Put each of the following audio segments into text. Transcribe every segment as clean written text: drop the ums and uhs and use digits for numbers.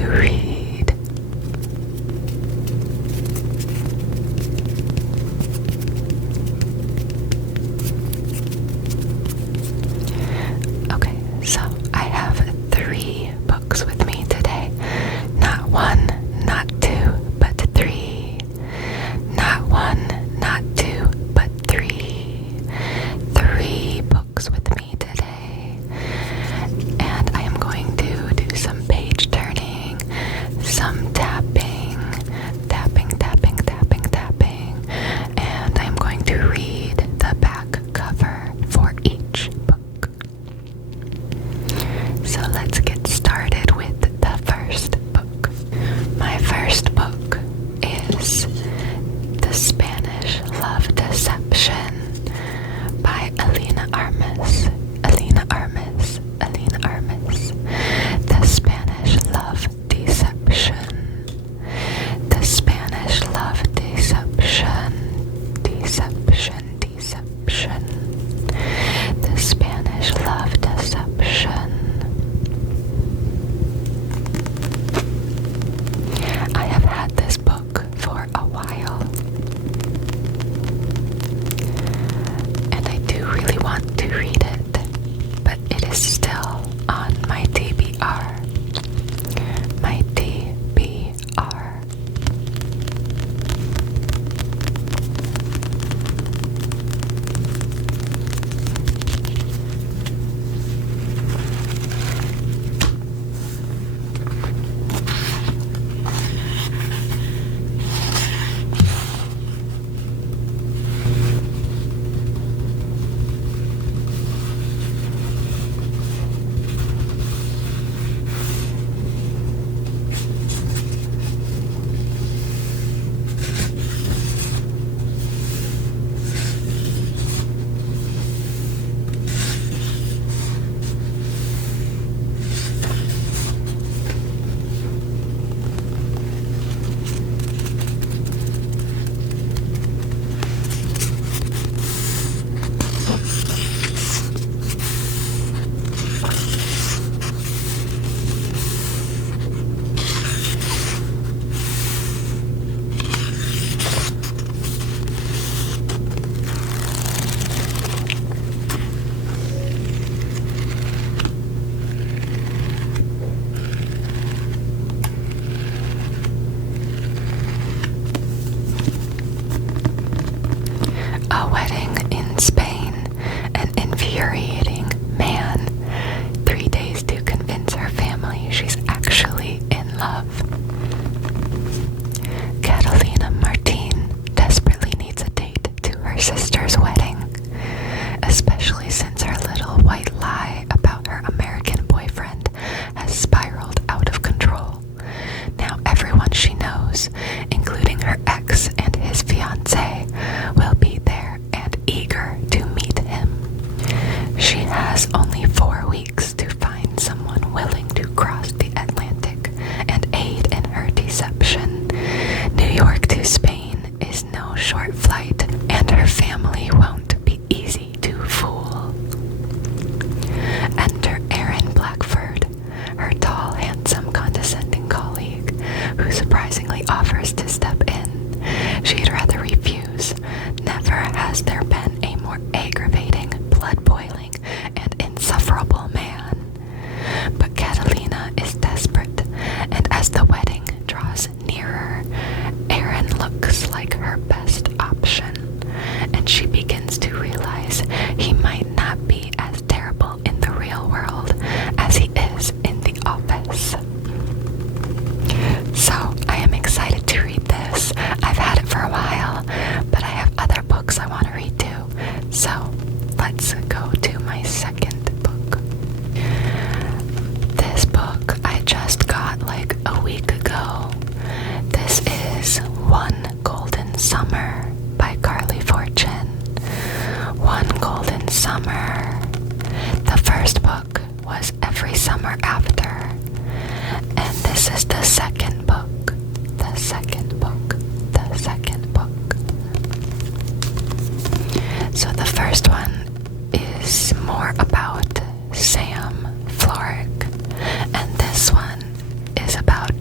to read. Okay, so I have 3 books with me today. Not 1, not 2, but 3. Not 1, not 2, but 3. 3 books with me today. And I am going to do some page turning, some tapping, and I'm going to read the back cover for each book. So let's get started with the first book. My first book is The Spanish Love Deception by Alina Armas. The Spanish Love Deception. The Spanish Love Deception. The Spanish Love Deception. I have had this book for a while, and I do really want to read it, but it is still on my TBR. My TBR. A wedding in Spain, an infuriating man. 3 days to convince her family she's actually in love. Catalina Martin desperately needs a date to her sister's wedding, especially since her little white lie about her American boyfriend has spiraled out of control. Now everyone she knows, including her ex and his fiancé, will be there and eager to meet him. She has only 4 weeks to find someone willing to cross the Atlantic and aid in her deception. New York to Spain is no short flight, and her family won't be easy to fool. Enter Aaron Blackford, her tall, handsome, condescending colleague, who surprisingly offers to step in. She'd rather refuse. Never has there been a more aggravating, blood-boiling, and insufferable man. But Catalina is desperate, and as the wedding draws nearer, Aaron looks like her best option, and she begins to realize he might not be as terrible in the real world as he is in the office. So I am excited to read this. I've had it for a while, but I have other books I want to read too. So let's go to my second book. This book I just got like a week ago. This is One Golden Summer by Carly Fortune. One Golden Summer. The first book was Every Summer After, and this is the second book. So the first one is more about Sam Florrick, and this one is about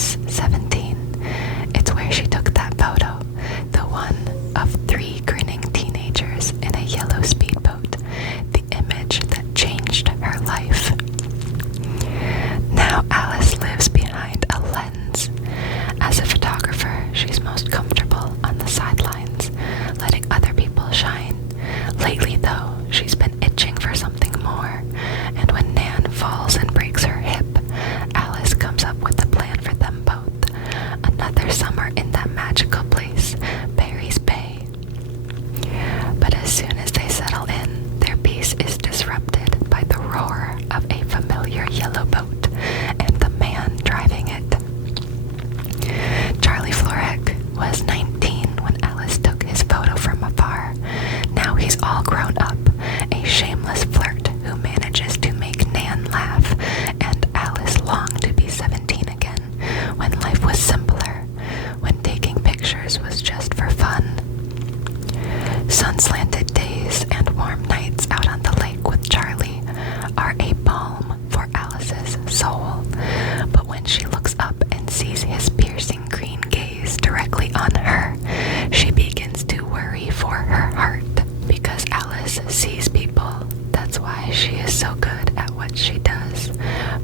Alice 17. It's where she took that photo, the one of 3 grinning teenagers in a yellow speedboat, the image that changed her life. Now Alice lives behind a lens. As a photographer, she's most comfortable on the sidelines, letting other people shine. Lately, though, she's been itching for something more, and when Nan falls and breaks her hip, Alice comes up with a plan for them both. Another summer in that magical place, Barry's Bay. But as soon as they settle in, their peace is disrupted by the roar of a familiar yellow boat and the man driving it. Charlie Florek was 19 when Alice took his photo from afar. Now he's all grown up, a shameless flirt who manages to make Nan laugh, and Alice long to be 17 again, when life was simpler, when taking pictures was just for fun. Sun-slanted days and warm nights out on the lake with Charlie are a balm for Alice's soul, but when she looks up and sees his piercing green gaze directly on her, she begins to worry for her heart, because Alice sees people. That's why she is so good at what she does,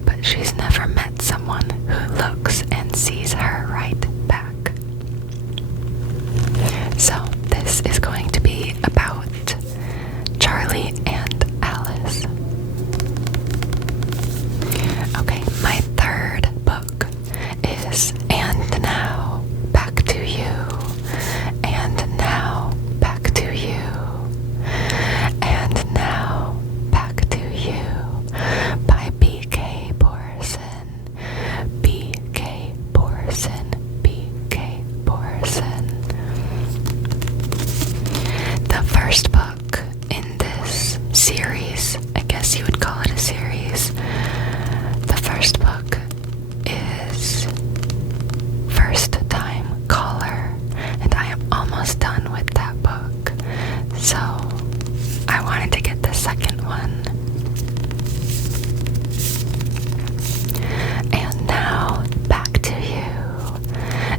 but she's never met someone who looks and sees her right back. So this is going to be about Charlie and Alice. Okay, my third book is And Now Back to You. And now back to you. And now back to you by B.K. Borson. B.K. Borson. B.K. Borson. The first book in this series, I guess you would call it a series, the first book is First Time Caller, and I am almost done with that book, so I wanted to get the second one. And now back to you.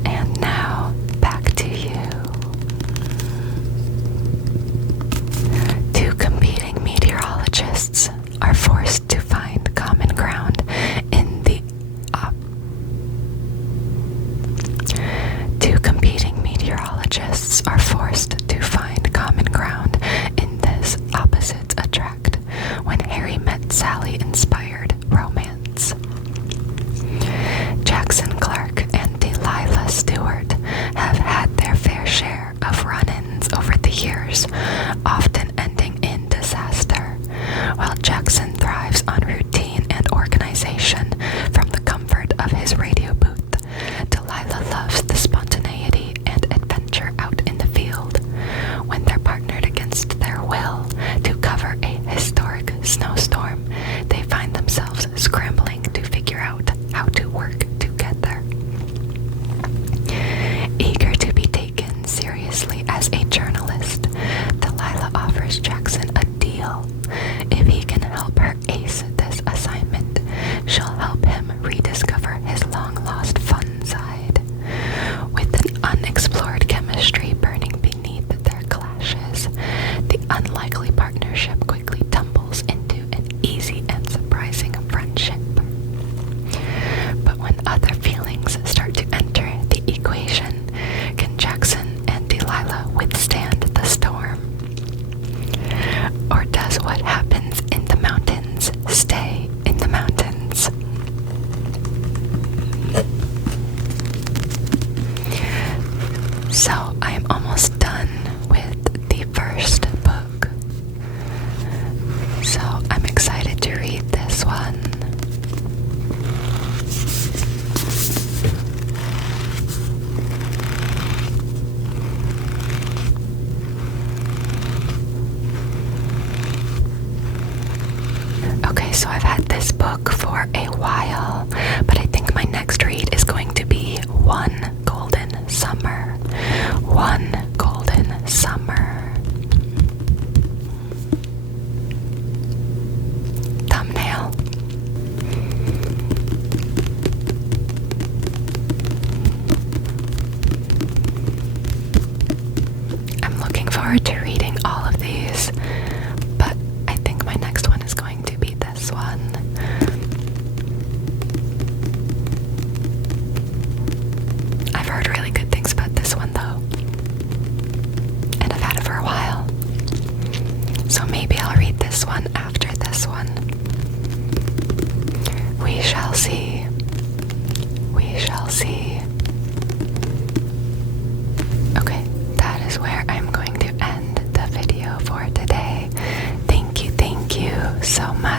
And now back to you. 2 competing meteorologists are forced to find common ground in the 2 competing meteorologists are forced to find common ground in this opposites attract when Harry met Sally inspired romance. Jackson Clark and Delilah Stewart have had their fair share of run-ins over the years, often ending in disaster. While Jackson thrives on routine and organization from the comfort of his radio booth, Delilah loves the spontaneity and adventure out in the field. When they're partnered against their will to cover a historic snowstorm, they find themselves scrambling to figure out how to work together. Eager to be taken seriously as a journalist, Delilah offers Jackson a deal. If he can help her ace this assignment, she'll help him rediscover his long-lost fun side. With an unexplored chemistry burning beneath their clashes, the unlikely partnership quickly tumbles into an easy and surprising friendship. But when other feelings start to enter the equation, can Jackson and Delilah withstand the storm? Or does what happens in the mountains stay in the mountains? So I am almost done with the first book. So I'm excited to read this one. Okay, so I've had this book for a while, but I think my next read is going to be One Golden Summer. so much.